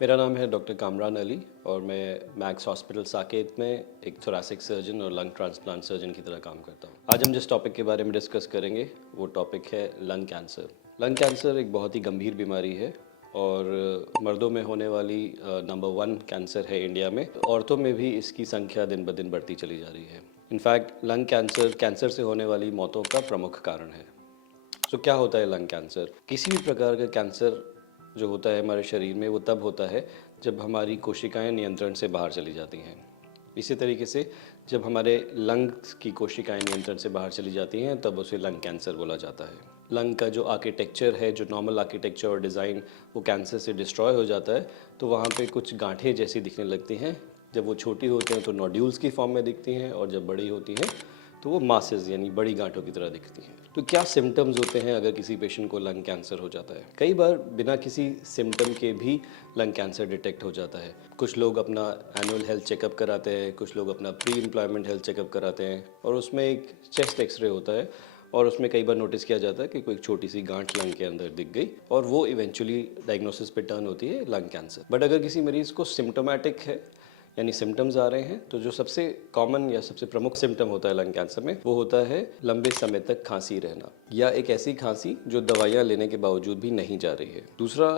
मेरा नाम है डॉक्टर कामरान अली और मैं मैक्स हॉस्पिटल साकेत में एक थोरेसिक सर्जन और लंग ट्रांसप्लांट सर्जन की तरह काम करता हूँ। आज हम जिस टॉपिक के बारे में डिस्कस करेंगे वो टॉपिक है लंग कैंसर। लंग कैंसर एक बहुत ही गंभीर बीमारी है और मर्दों में होने वाली नंबर 1 कैंसर है इंडिया में। औरतों में भी इसकी संख्या दिन ब दिन बढ़ती चली जा रही है। इनफैक्ट लंग कैंसर से होने वाली मौतों का प्रमुख कारण है। तो क्या होता है लंग कैंसर? किसी भी प्रकार का कैंसर जो होता है हमारे शरीर में वो तब होता है जब हमारी कोशिकाएं नियंत्रण से बाहर चली जाती हैं। इसी तरीके से जब हमारे लंग्स की कोशिकाएं नियंत्रण से बाहर चली जाती हैं तब उसे लंग कैंसर बोला जाता है। लंग का जो आर्किटेक्चर है, जो नॉर्मल आर्किटेक्चर और डिज़ाइन, वो कैंसर से डिस्ट्रॉय हो जाता है। तो वहाँ पे कुछ गांठें जैसी दिखने लगती हैं। जब वो छोटी होती हैं तो नोड्यूल्स की फॉर्म में दिखती हैं और जब बड़ी होती हैं तो वो मासेस यानी बड़ी गांठों की तरह दिखती हैं। तो क्या सिम्टम्स होते हैं अगर किसी पेशेंट को लंग कैंसर हो जाता है? कई बार बिना किसी सिम्टम के भी लंग कैंसर डिटेक्ट हो जाता है। कुछ लोग अपना एनुअल हेल्थ चेकअप कराते हैं, कुछ लोग अपना प्री एम्प्लॉयमेंट हेल्थ चेकअप कराते हैं और उसमें एक चेस्ट एक्सरे होता है और उसमें कई बार नोटिस किया जाता है कि कोई छोटी सी गांठ लंग के अंदर दिख गई और वो इवेंचुअली डायग्नोसिस पे टर्न होती है लंग कैंसर। बट अगर किसी मरीज़ को सिम्टोमेटिक है यानी सिम्टम्स आ रहे हैं तो जो सबसे कॉमन या सबसे प्रमुख सिम्टम होता है लंग कैंसर में वो होता है लंबे समय तक खांसी रहना या एक ऐसी खांसी जो दवाइयाँ लेने के बावजूद भी नहीं जा रही है। दूसरा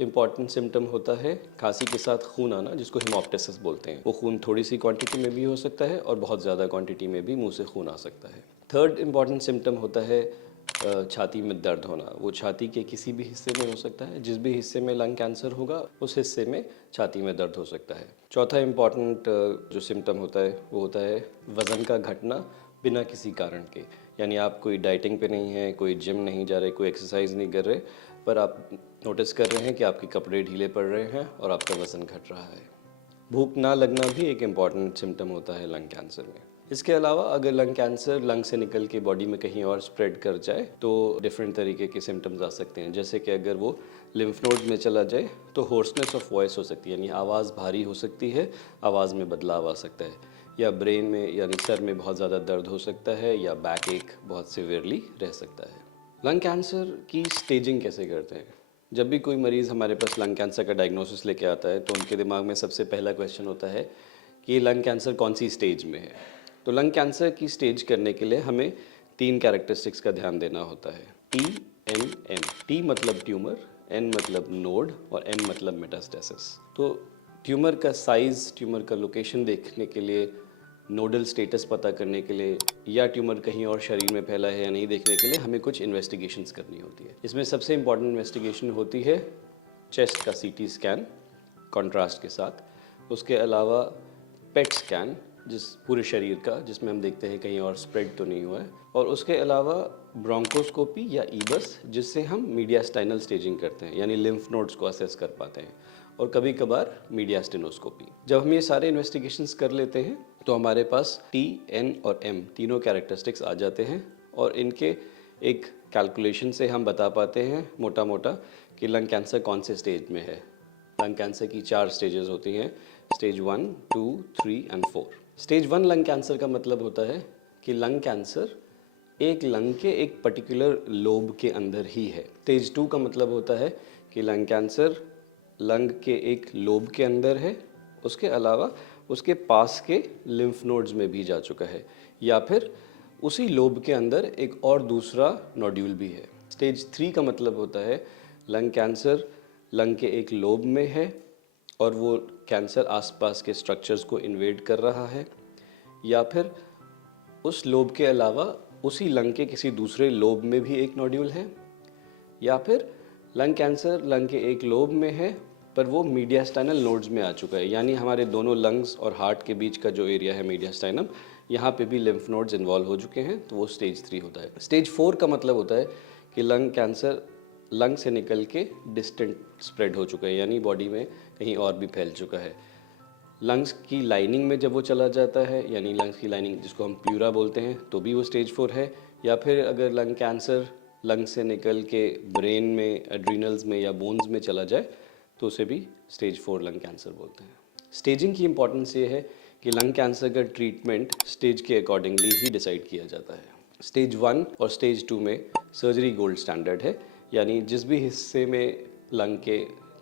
इम्पॉर्टेंट सिम्टम होता है खांसी के साथ खून आना, जिसको हेमोप्टिसिस बोलते हैं। वो खून थोड़ी सी क्वांटिटी में भी हो सकता है और बहुत ज़्यादा क्वांटिटी में भी मुंह से खून आ सकता है। थर्ड इम्पॉर्टेंट सिम्टम होता है छाती में दर्द होना। वो छाती के किसी भी हिस्से में हो सकता है। जिस भी हिस्से में लंग कैंसर होगा उस हिस्से में छाती में दर्द हो सकता है। चौथा इम्पॉर्टेंट जो सिम्टम होता है वो होता है वज़न का घटना बिना किसी कारण के। यानी आप कोई डाइटिंग पे नहीं है, कोई जिम नहीं जा रहे, कोई एक्सरसाइज नहीं कर रहे, पर आप नोटिस कर रहे हैं कि आपके कपड़े ढीले पड़ रहे हैं और आपका वज़न घट रहा है। भूख ना लगना भी एक इम्पॉर्टेंट सिम्टम होता है लंग कैंसर में। इसके अलावा अगर लंग कैंसर लंग से निकल के बॉडी में कहीं और स्प्रेड कर जाए तो डिफरेंट तरीके के सिम्टम्स आ सकते हैं। जैसे कि अगर वो लिम्फ नोड्स में चला जाए तो होर्सनेस ऑफ वॉइस हो सकती है, यानी आवाज़ भारी हो सकती है, आवाज़ में बदलाव आ सकता है, या ब्रेन में यानी सर में बहुत ज़्यादा दर्द हो सकता है, या बैक एक बहुत सिवियरली रह सकता है। लंग कैंसर की स्टेजिंग कैसे करते हैं? जब भी कोई मरीज़ हमारे पास लंग कैंसर का डायग्नोसिस लेके आता है तो उनके दिमाग में सबसे पहला क्वेश्चन होता है कि ये लंग कैंसर कौन सी स्टेज में है। तो लंग कैंसर की स्टेज करने के लिए हमें 3 कैरेक्टरिस्टिक्स का ध्यान देना होता है, TNM। टी मतलब ट्यूमर, एन मतलब नोड और एम मतलब मेटास्टेसिस। तो ट्यूमर का साइज़, ट्यूमर का लोकेशन देखने के लिए, नोडल स्टेटस पता करने के लिए, या ट्यूमर कहीं और शरीर में फैला है या नहीं देखने के लिए हमें कुछ इन्वेस्टिगेशंस करनी होती है। इसमें सबसे इम्पॉर्टेंट इन्वेस्टिगेशन होती है चेस्ट का CT स्कैन कॉन्ट्रास्ट के साथ। उसके अलावा पेट स्कैन जिस पूरे शरीर का, जिसमें हम देखते हैं कहीं और स्प्रेड तो नहीं हुआ है। और उसके अलावा ब्रोंकोस्कोपी या ईबस, जिससे हम मीडियास्टाइनल स्टेजिंग करते हैं, यानी लिम्फ नोड्स को असेस कर पाते हैं, और कभी कभार मीडियास्टेनोस्कोपी। जब हम ये सारे इन्वेस्टिगेशंस कर लेते हैं तो हमारे पास T, N और M तीनों कैरेक्टरिस्टिक्स आ जाते हैं और इनके एक कैलकुलेशन से हम बता पाते हैं मोटा मोटा कि लंग कैंसर कौन से स्टेज में है। लंग कैंसर की 4 स्टेजेस होती हैं, stage 1, 2, 3 and 4। Stage 1 lung cancer का मतलब होता है कि लंग कैंसर एक लंग के एक पर्टिकुलर लोब के अंदर ही है। स्टेज 2 का मतलब होता है कि लंग कैंसर लंग के एक लोब के अंदर है, उसके अलावा उसके पास के लिम्फ नोड्स में भी जा चुका है, या फिर उसी लोब के अंदर एक और दूसरा नोड्यूल भी है। स्टेज 3 का मतलब होता है लंग कैंसर लंग के एक लोब में है और वो कैंसर आसपास के स्ट्रक्चर्स को इन्वेड कर रहा है, या फिर उस लोब के अलावा उसी लंग के किसी दूसरे लोब में भी एक नोड्यूल है, या फिर लंग कैंसर लंग के एक लोब में है पर वो मीडियास्टाइनल नोड्स में आ चुका है, यानी हमारे दोनों लंग्स और हार्ट के बीच का जो एरिया है मीडियास्टाइनम, यहाँ पे भी लिम्फ नोड्स इन्वॉल्व हो चुके हैं, तो वो स्टेज 3 होता है। स्टेज 4 का मतलब होता है कि लंग कैंसर लंग से निकल के डिस्टेंट स्प्रेड हो चुका है, यानी बॉडी में कहीं और भी फैल चुका है। लंग्स की लाइनिंग में जब वो चला जाता है, यानी लंग्स की लाइनिंग जिसको हम प्यूरा बोलते हैं, तो भी वो स्टेज 4 है। या फिर अगर लंग कैंसर लंग से निकल के ब्रेन में, एड्रीनल्स में या बोन्स में चला जाए तो उसे भी स्टेज 4 लंग कैंसर बोलते हैं। स्टेजिंग की इम्पोर्टेंस ये है कि लंग कैंसर का ट्रीटमेंट स्टेज के अकॉर्डिंगली ही डिसाइड किया जाता है। स्टेज 1 और स्टेज 2 में सर्जरी गोल्ड स्टैंडर्ड है, यानी जिस भी हिस्से में लंग के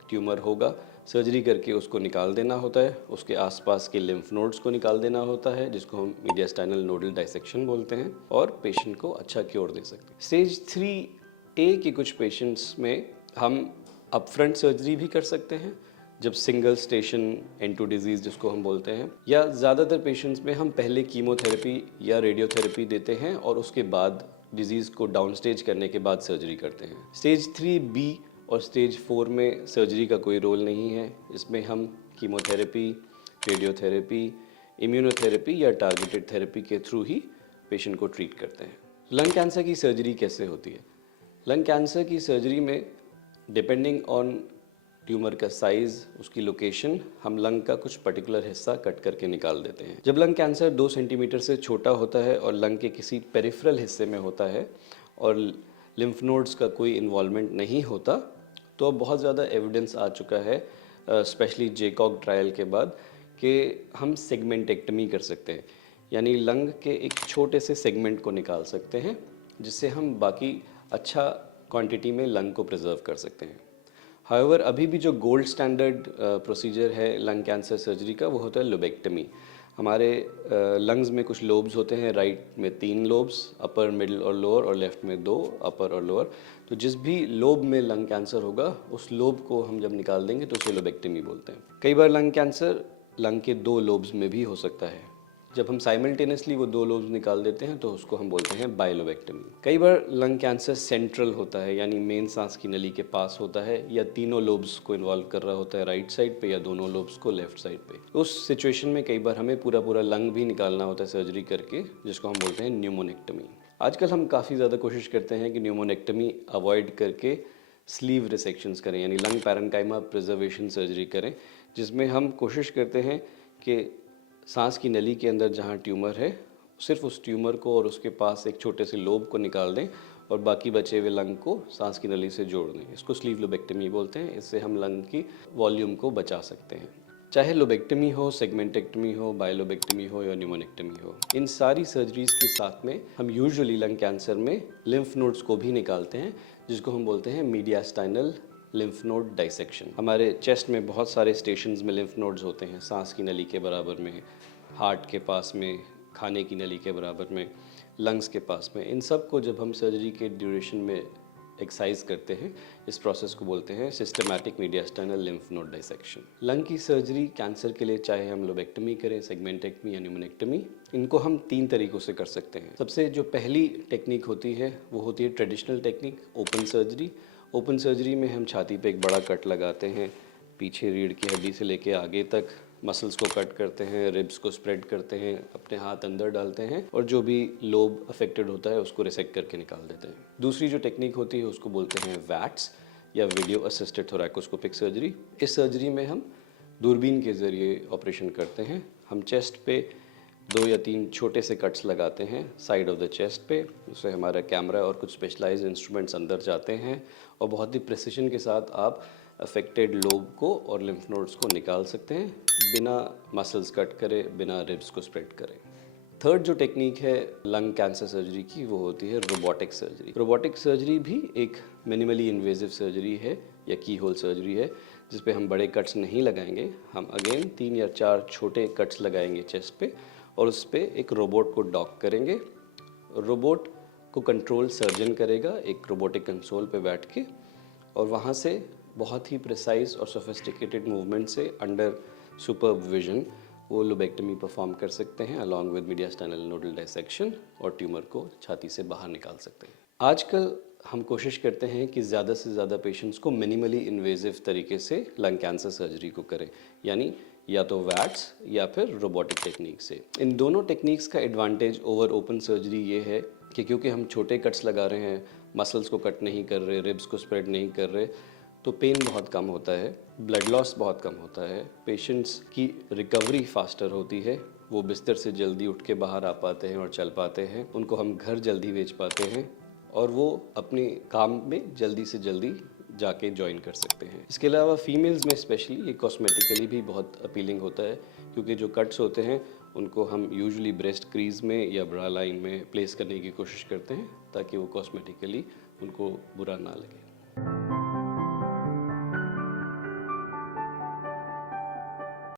ट्यूमर होगा सर्जरी करके उसको निकाल देना होता है, उसके आसपास के लिम्फ नोड्स को निकाल देना होता है जिसको हम मीडियास्टाइनल नोडल डाइसेक्शन बोलते हैं, और पेशेंट को अच्छा क्योर दे सकते हैं। स्टेज 3A के कुछ पेशेंट्स में हम अपफ्रंट सर्जरी भी कर सकते हैं, जब सिंगल स्टेशन एंटो डिजीज़ जिसको हम बोलते हैं, या ज़्यादातर पेशेंट्स में हम पहले कीमोथेरेपी या रेडियोथेरेपी देते हैं और उसके बाद डिजीज़ को डाउन स्टेज करने के बाद सर्जरी करते हैं। स्टेज 3B और स्टेज 4 में सर्जरी का कोई रोल नहीं है। इसमें हम कीमोथेरेपी, रेडियोथेरेपी, इम्यूनोथेरेपी या टारगेटेड थेरेपी के थ्रू ही पेशेंट को ट्रीट करते हैं। लंग कैंसर की सर्जरी कैसे होती है? लंग कैंसर की सर्जरी में डिपेंडिंग ऑन ट्यूमर का साइज़, उसकी लोकेशन, हम लंग का कुछ पर्टिकुलर हिस्सा कट करके निकाल देते हैं। जब लंग कैंसर 2 सेंटीमीटर से छोटा होता है और लंग के किसी पेरिफेरल हिस्से में होता है और लिम्फ नोड्स का कोई इन्वॉल्वमेंट नहीं होता, तो बहुत ज़्यादा एविडेंस आ चुका है, स्पेशली जेकॉग ट्रायल के बाद, कि हम सेगमेंटेक्टमी कर सकते हैं, यानी लंग के एक छोटे से सेगमेंट को निकाल सकते हैं जिससे हम बाकी अच्छा क्वांटिटी में लंग को प्रिजर्व कर सकते हैं। हाउएवर अभी भी जो गोल्ड स्टैंडर्ड प्रोसीजर है लंग कैंसर सर्जरी का, वो होता है लोबेक्टमी। हमारे लंग्स में कुछ लोब्स होते हैं, राइट में 3 लोब्स, अपर, मिडिल और लोअर, और लेफ्ट में 2, अपर और लोअर। तो जिस भी लोब में लंग कैंसर होगा, उस लोब को हम जब निकाल देंगे तो उसे लोबेक्टमी बोलते हैं। कई बार लंग कैंसर लंग के 2 लोब्स में भी हो सकता है। जब हम साइमल्टेनियसली वो 2 लोब्स निकाल देते हैं तो उसको हम बोलते हैं बाइलोबेक्टमी। कई बार लंग कैंसर सेंट्रल होता है, यानी मेन सांस की नली के पास होता है, या तीनों लोब्स को इन्वॉल्व कर रहा होता है राइट साइड पे, या दोनों लोब्स को लेफ्ट साइड पे। उस सिचुएशन में कई बार हमें पूरा पूरा लंग भी निकालना होता है सर्जरी करके, जिसको हम बोलते हैं न्यूमोनेक्टमी। आजकल हम काफ़ी ज़्यादा कोशिश करते हैं कि न्यूमोनेक्टमी अवॉइड करके स्लीव रिसेक्शंस करें, यानी लंग पैरेन्काइमा प्रिजर्वेशन सर्जरी करें, जिसमें हम कोशिश करते हैं कि सांस की नली के अंदर जहाँ ट्यूमर है, सिर्फ उस ट्यूमर को और उसके पास एक छोटे से लोब को निकाल दें और बाकी बचे हुए लंग को सांस की नली से जोड़ दें। इसको स्लीव लोबेक्टमी बोलते हैं। इससे हम लंग की वॉल्यूम को बचा सकते हैं। चाहे लोबेक्टमी हो, सेगमेंटेक्टमी हो, बाइलोबेक्टमी हो या न्यूमोनेक्टमी हो, इन सारी सर्जरीज के साथ में हम यूजुअली लंग कैंसर में लिम्फ नोड्स को भी निकालते हैं, जिसको हम बोलते हैं मीडियास्टाइनल लिम्फ नोड डाइसेक्शन। हमारे चेस्ट में बहुत सारे स्टेशंस में लिम्फ नोड्स होते हैं, सांस की नली के बराबर में, हार्ट के पास में, खाने की नली के बराबर में, लंग्स के पास में। इन सब को जब हम सर्जरी के ड्यूरेशन में एक्सरसाइज करते हैं, इस प्रोसेस को बोलते हैं systematic mediastinal lymph node dissection. Lung की सर्जरी कैंसर के लिए चाहे हम लोबेक्टमी करें, सेगमेंटेक्टमी या न्यूमोनेक्टमी, इनको हम 3 तरीक़ों से कर सकते हैं। सबसे जो पहली टेक्निक होती है वो होती है traditional technique, open surgery. Open surgery में हम छाती पे एक बड़ा कट लगाते हैं, पीछे रीढ़ की हड्डी से लेके आगे तक मसल्स को कट करते हैं, रिब्स को स्प्रेड करते हैं, अपने हाथ अंदर डालते हैं और जो भी लोब अफेक्टेड होता है उसको रिसेक्ट करके निकाल देते हैं। दूसरी जो टेक्निक होती है उसको बोलते हैं वैट्स या वीडियो असिस्टेड थोरैकोस्कोपिक सर्जरी। इस सर्जरी में हम दूरबीन के ज़रिए ऑपरेशन करते हैं। हम चेस्ट पे 2 या 3 छोटे से कट्स लगाते हैं साइड ऑफ द चेस्ट पे, उससे हमारा कैमरा और कुछ स्पेशलाइज्ड इंस्ट्रूमेंट्स अंदर जाते हैं और बहुत ही प्रिसिशन के साथ आप अफेक्टेड लोब को और लिम्फ नोड्स को निकाल सकते हैं, बिना मसल्स कट करे, बिना रिब्स को स्प्रेड करे। थर्ड जो टेक्निक है लंग कैंसर सर्जरी की, वो होती है रोबोटिक सर्जरी। रोबोटिक सर्जरी भी एक मिनिमली इन्वेजिव सर्जरी है या की होल सर्जरी है, जिस पे हम बड़े कट्स नहीं लगाएंगे। हम अगेन 3 या 4 छोटे कट्स लगाएंगे चेस्ट पे और उस पर एक रोबोट को डॉक करेंगे। रोबोट को कंट्रोल सर्जन करेगा एक रोबोटिक कंसोल पे बैठ के, और वहाँ से बहुत ही प्रिसाइज और सोफिस्टिकेटेड मूवमेंट से अंडर सुपरविजन वो लोबेक्टमी परफॉर्म कर सकते हैं अलॉन्ग विद मीडियास्टाइनल नोडल डाइसेक्शन, और ट्यूमर को छाती से बाहर निकाल सकते हैं। आजकल हम कोशिश करते हैं कि ज़्यादा से ज़्यादा पेशेंट्स को मिनिमली इन्वेजिव तरीके से लंग कैंसर सर्जरी को करें, यानी या तो वैट्स या फिर रोबोटिक टेक्निक से। इन दोनों टेक्निक्स का एडवांटेज ओवर ओपन सर्जरी ये है कि क्योंकि हम छोटे कट्स लगा रहे हैं, मसल्स को कट नहीं कर रहे, रिब्स को स्प्रेड नहीं कर रहे, तो पेन बहुत कम होता है, ब्लड लॉस बहुत कम होता है, पेशेंट्स की रिकवरी फास्टर होती है, वो बिस्तर से जल्दी उठ के बाहर आ पाते हैं और चल पाते हैं, उनको हम घर जल्दी भेज पाते हैं और वो अपने काम में जल्दी से जल्दी जाके ज्वाइन कर सकते हैं। इसके अलावा फीमेल्स में स्पेशली ये कॉस्मेटिकली भी बहुत अपीलिंग होता है, क्योंकि जो कट्स होते हैं उनको हम यूजुअली ब्रेस्ट क्रीज में या ब्रा लाइन में प्लेस करने की कोशिश करते हैं ताकि वो कॉस्मेटिकली उनको बुरा ना लगे।